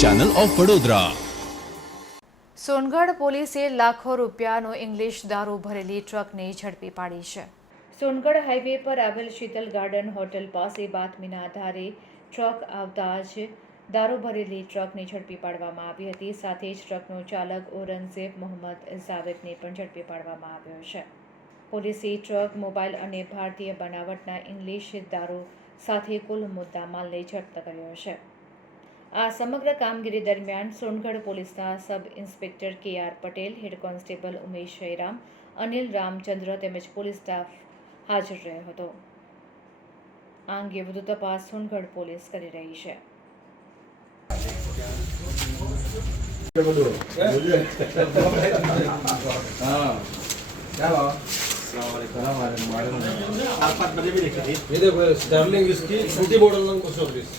Channel of Vadodara Songadh પોલીસે લાખો રૂપિયાનો ઇંગ્લિશ દારૂ ભરેલી ટ્રકને ઝડપી પાડી છે. સોનગઢ હાઈવે પર આવેલ શીતલ ગાર્ડન હોટેલ પાસે બાતમીના આધારે ટ્રક આવતા જ દારૂ ભરેલી ટ્રકને ઝડપી પાડવામાં આવી હતી. સાથે જ ટ્રકનો ચાલક ઓરંગઝેબ મોહમ્મદ જાવેદને પણ ઝડપી પાડવામાં આવ્યો છે. પોલીસે ટ્રક, મોબાઈલ અને ભારતીય બનાવટના ઇંગ્લિશ દારૂ સાથે કુલ મુદ્દામાલને જપ્ત કર્યો છે. આ સમગ્ર કામગીરી દરમિયાન સોનગઢ પોલીસના sub inspector K R Patel, head constable Umesh Jayram, Anil Ramchandra તેમજ પોલીસ સ્ટાફ હાજર રહ્યો હતો. આ અંગે વધુ તપાસ સોનગઢ પોલીસ કરી રહી છે. ये देखो स्टार्लिंग इसकी छोटी बॉटल में कुछ रुपीस